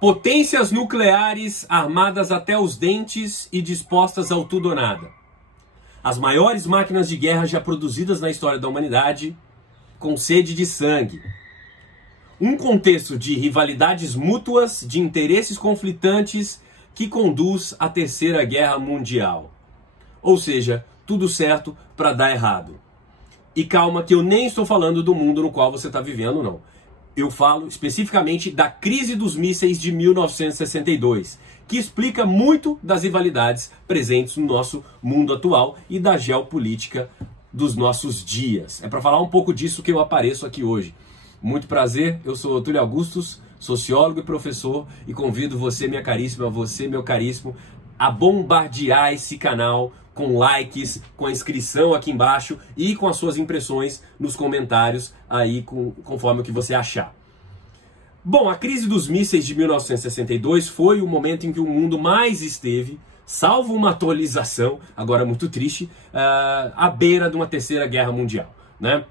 Potências nucleares armadas até os dentes e dispostas ao tudo ou nada. As maiores máquinas de guerra já produzidas na história da humanidade, com sede de sangue. Um contexto de rivalidades mútuas, de interesses conflitantes, que conduz à Terceira Guerra Mundial. Ou seja, tudo certo para dar errado. E calma que eu nem estou falando do mundo no qual você está vivendo, não. Eu falo especificamente da crise dos mísseis de 1962, que explica muito das rivalidades presentes no nosso mundo atual e da geopolítica dos nossos dias. É para falar um pouco disso que eu apareço aqui hoje. Muito prazer, eu sou Túlio Augustus, sociólogo e professor, e convido você, minha caríssima, você, meu caríssimo, a bombardear esse canal com likes, com a inscrição aqui embaixo e com as suas impressões nos comentários aí conforme o que você achar. Bom, a crise dos mísseis de 1962 foi o momento em que o mundo mais esteve, salvo uma atualização, agora muito triste, à beira de uma Terceira Guerra Mundial, né?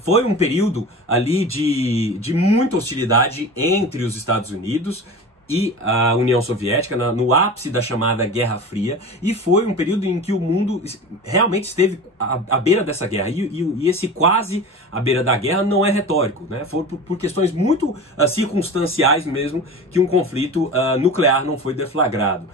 Foi um período ali de muita hostilidade entre os Estados Unidos e a União Soviética, no ápice da chamada Guerra Fria, e foi um período em que o mundo realmente esteve à beira dessa guerra, e esse quase à beira da guerra não é retórico, né? Foi por questões muito circunstanciais mesmo que um conflito nuclear não foi deflagrado.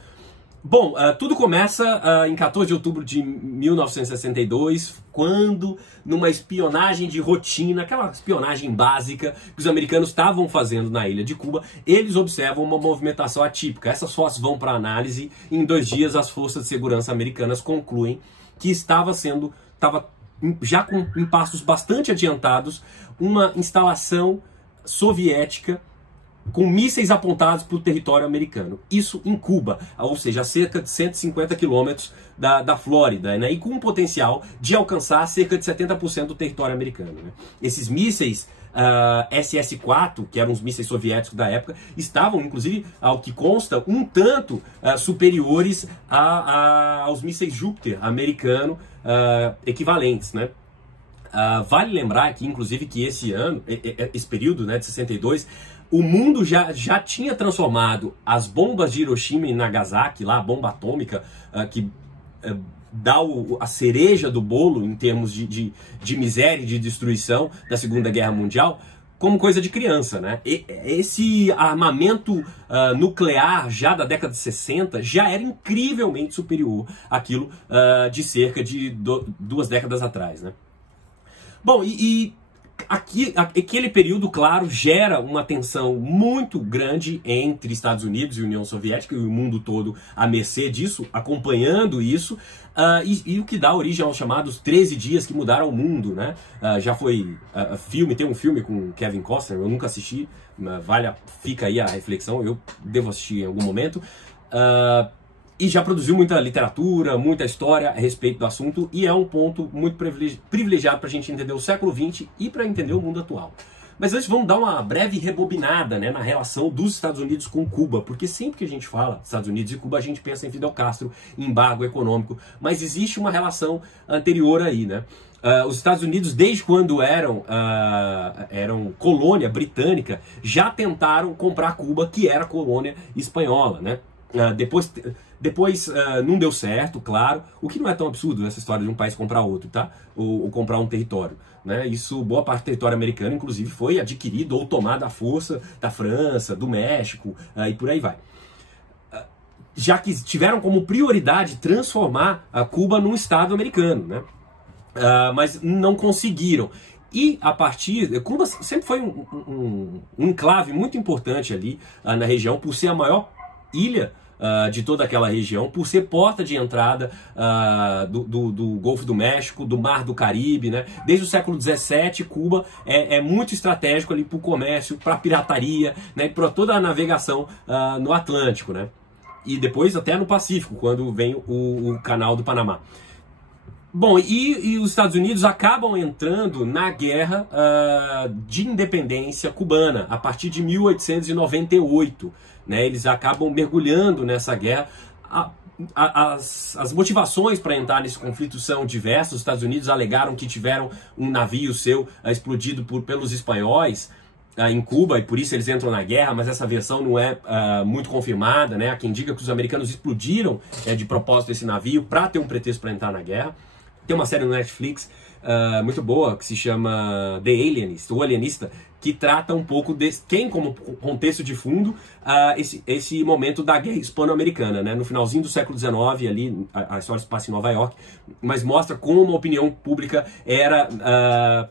Bom, tudo começa em 14 de outubro de 1962, quando, numa espionagem de rotina, aquela espionagem básica que os americanos estavam fazendo na ilha de Cuba, eles observam uma movimentação atípica. Essas fotos vão para análise e em 2 dias as forças de segurança americanas concluem que estava já em passos bastante adiantados, uma instalação soviética com mísseis apontados para o território americano. Isso em Cuba, ou seja, a cerca de 150 quilômetros da Flórida, né? E com um potencial de alcançar cerca de 70% do território americano, né? Esses mísseis SS-4, que eram os mísseis soviéticos da época, estavam, inclusive, ao que consta, um tanto superiores aos mísseis Júpiter americano equivalentes, né? Vale lembrar aqui, inclusive, que esse período, né, de 62, o mundo já tinha transformado as bombas de Hiroshima e Nagasaki, lá, a bomba atômica, que dá a cereja do bolo em termos de miséria e de destruição da Segunda Guerra Mundial, como coisa de criança, né? Esse armamento nuclear já da década de 60 já era incrivelmente superior àquilo de cerca de 2 décadas atrás, né? Bom, aquele período, claro, gera uma tensão muito grande entre Estados Unidos e União Soviética e o mundo todo à mercê disso, acompanhando isso, e o que dá origem aos chamados 13 dias que mudaram o mundo, né? Já foi filme, tem um filme com Kevin Costner, eu nunca assisti, fica aí a reflexão, eu devo assistir em algum momento. E já produziu muita literatura, muita história a respeito do assunto, e é um ponto muito privilegiado para a gente entender o século XX e para entender o mundo atual. Mas antes vamos dar uma breve rebobinada, né, na relação dos Estados Unidos com Cuba, porque sempre que a gente fala Estados Unidos e Cuba, a gente pensa em Fidel Castro, em embargo econômico, mas existe uma relação anterior aí, né? Os Estados Unidos, desde quando eram colônia britânica, já tentaram comprar Cuba, que era colônia espanhola, né? Depois não deu certo, claro, o que não é tão absurdo nessa história de um país comprar outro, tá? Ou comprar um território, né? Isso, boa parte do território americano, inclusive, foi adquirido ou tomado à força da França, do México, e por aí vai. Já que tiveram como prioridade transformar a Cuba num estado americano, né? Mas não conseguiram. E Cuba sempre foi um enclave muito importante ali na região, por ser a maior ilha de toda aquela região, por ser porta de entrada do Golfo do México, do Mar do Caribe, né? Desde o século XVII, Cuba é muito estratégico ali para o comércio, para a pirataria, né? Para toda a navegação no Atlântico, né? E depois até no Pacífico, quando vem o Canal do Panamá. Bom, e os Estados Unidos acabam entrando na guerra de independência cubana, a partir de 1898. Né? Eles acabam mergulhando nessa guerra. As motivações para entrar nesse conflito são diversas. Os Estados Unidos alegaram que tiveram um navio seu explodido pelos espanhóis. em Cuba, e por isso eles entram na guerra, mas essa versão não é muito confirmada, né? Há quem diga que os americanos explodiram de propósito esse navio para ter um pretexto para entrar na guerra. Tem uma série no Netflix muito boa que se chama The Alienist, o Alienista, que trata um pouco tem como contexto de fundo esse momento da guerra hispano-americana, né? No finalzinho do século XIX, ali a história se passa em Nova York, mas mostra como a opinião pública era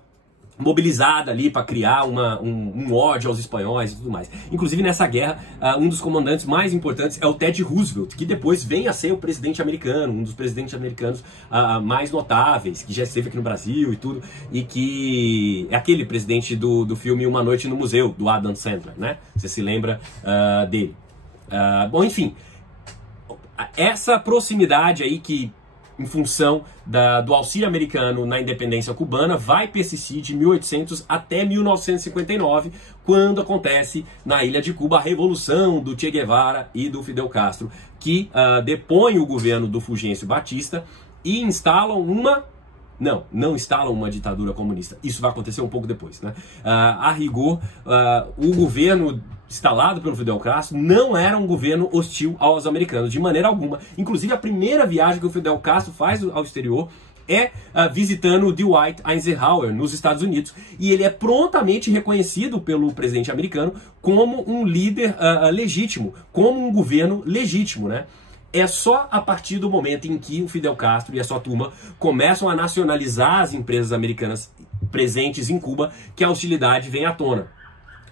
mobilizada ali para criar um ódio aos espanhóis e tudo mais. Inclusive nessa guerra, um dos comandantes mais importantes é o Teddy Roosevelt, que depois vem a ser o presidente americano, um dos presidentes americanos mais notáveis, que já esteve aqui no Brasil e tudo, e que é aquele presidente do filme Uma Noite no Museu, do Adam Sandler, né? Você se lembra dele. Bom, enfim, essa proximidade aí que em função do auxílio americano na independência cubana, vai persistir de 1800 até 1959, quando acontece na ilha de Cuba a revolução do Che Guevara e do Fidel Castro, que depõem o governo do Fulgêncio Batista e instalam não instalam uma ditadura comunista. Isso vai acontecer um pouco depois, né? A rigor, o governo instalado pelo Fidel Castro não era um governo hostil aos americanos, de maneira alguma. Inclusive, a primeira viagem que o Fidel Castro faz ao exterior é visitando o Dwight Eisenhower nos Estados Unidos, e ele é prontamente reconhecido pelo presidente americano como um líder legítimo, como um governo legítimo, né? É só a partir do momento em que o Fidel Castro e a sua turma começam a nacionalizar as empresas americanas presentes em Cuba que a hostilidade vem à tona.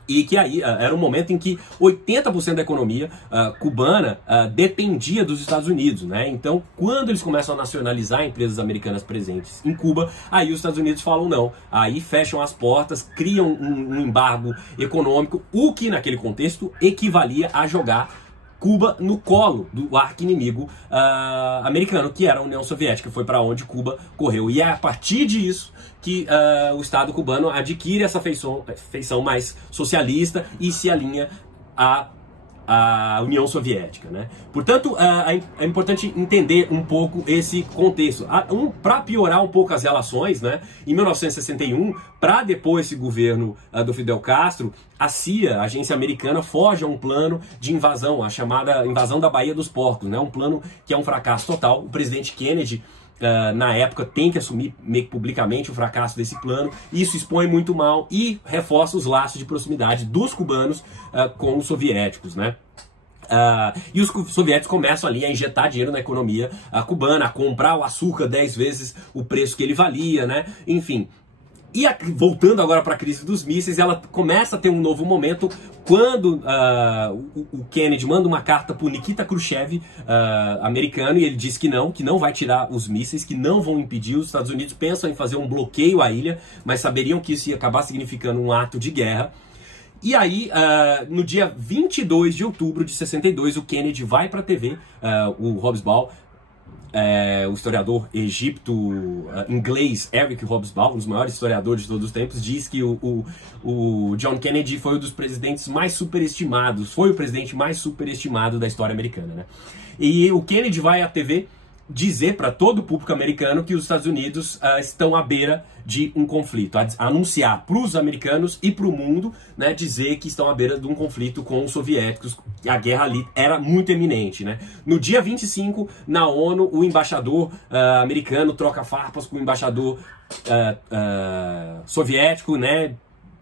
E que aí era um momento em que 80% da economia cubana dependia dos Estados Unidos, né? Então, quando eles começam a nacionalizar empresas americanas presentes em Cuba, aí os Estados Unidos falam não. Aí fecham as portas, criam um embargo econômico, o que naquele contexto equivalia a jogar Cuba no colo do arqui-inimigo americano, que era a União Soviética, foi para onde Cuba correu. E é a partir disso que o Estado cubano adquire essa feição mais socialista e se alinha à União Soviética, né? Portanto, é importante entender um pouco esse contexto. Para piorar um pouco as relações, né? Em 1961, para depois esse governo do Fidel Castro, a CIA, a agência americana, foge a um plano de invasão, a chamada invasão da Baía dos Porcos, né? Um plano que é um fracasso total. O presidente Kennedy, na época, tem que assumir meio que publicamente o fracasso desse plano. Isso expõe muito mal e reforça os laços de proximidade dos cubanos com os soviéticos, né? E os soviéticos começam ali a injetar dinheiro na economia cubana, a comprar o açúcar 10 vezes o preço que ele valia, né? Enfim. E voltando agora para a crise dos mísseis, ela começa a ter um novo momento quando o Kennedy manda uma carta para o Nikita Khrushchev, americano, e ele diz que não vai tirar os mísseis, que não vão impedir. Os Estados Unidos pensam em fazer um bloqueio à ilha, mas saberiam que isso ia acabar significando um ato de guerra. E aí, no dia 22 de outubro de 62, o Kennedy vai para a TV, o Hobsbawm, o historiador inglês Eric Hobsbawm, um dos maiores historiadores de todos os tempos, diz que o John Kennedy foi um dos presidentes mais superestimados, foi o presidente mais superestimado da história americana, né? E o Kennedy vai à TV dizer para todo o público americano que os Estados Unidos estão à beira de um conflito, anunciar para os americanos e para o mundo, né, dizer que estão à beira de um conflito com os soviéticos, que a guerra ali era muito eminente, né? No dia 25, na ONU, o embaixador americano troca farpas com o embaixador soviético, né?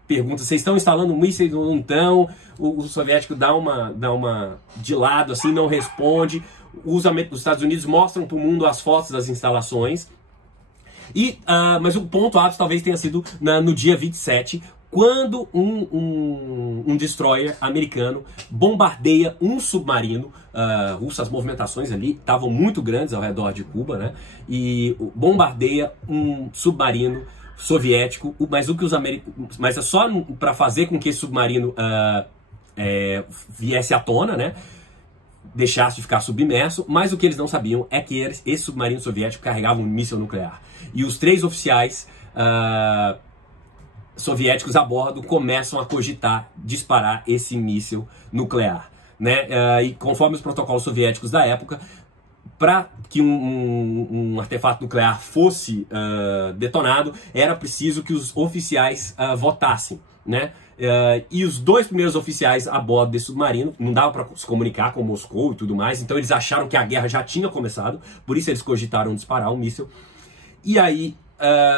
Pergunta, vocês estão instalando mísseis ou não estão? O soviético dá uma de lado, assim, não responde. Os Estados Unidos mostram para o mundo as fotos das instalações. Mas o ponto ápice talvez tenha sido no dia 27, quando um destroyer americano bombardeia um submarino russo. As movimentações ali estavam muito grandes ao redor de Cuba, né? E bombardeia um submarino soviético, mas é só para fazer com que esse submarino viesse à tona, né? Deixasse de ficar submerso, mas o que eles não sabiam é que esse submarino soviético carregava um míssil nuclear. E os 3 oficiais soviéticos a bordo começam a cogitar disparar esse míssil nuclear, né? E conforme os protocolos soviéticos da época, para que um artefato nuclear fosse detonado, era preciso que os oficiais votassem, né? E os 2 primeiros oficiais a bordo desse submarino, não dava para se comunicar com Moscou e tudo mais, então eles acharam que a guerra já tinha começado, por isso eles cogitaram disparar um míssil. E aí,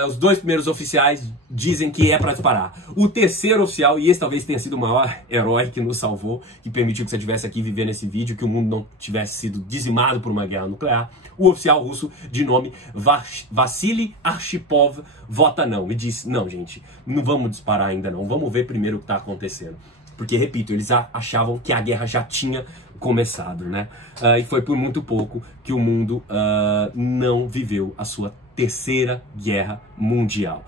os 2 primeiros oficiais dizem que é para disparar. O terceiro oficial, e esse talvez tenha sido o maior herói que nos salvou, que permitiu que você estivesse aqui vivendo esse vídeo, que o mundo não tivesse sido dizimado por uma guerra nuclear, o oficial russo de nome Vassily Arshipov vota não. E diz, não gente, não vamos disparar ainda não, vamos ver primeiro o que está acontecendo. Porque, repito, eles achavam que a guerra já tinha começado, né? E foi por muito pouco que o mundo não viveu a sua terceira guerra mundial.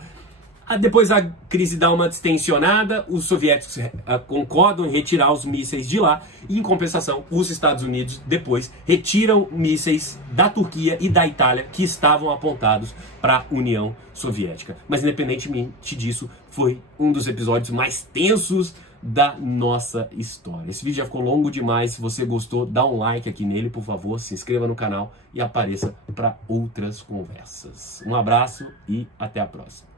Depois a crise dá uma distensionada, os soviéticos concordam em retirar os mísseis de lá, e em compensação, os Estados Unidos depois retiram mísseis da Turquia e da Itália que estavam apontados para a União Soviética. Mas independentemente disso, foi um dos episódios mais tensos da nossa história. Esse vídeo já ficou longo demais. Se você gostou, dá um like aqui nele, por favor, se inscreva no canal e apareça para outras conversas. Um abraço e até a próxima.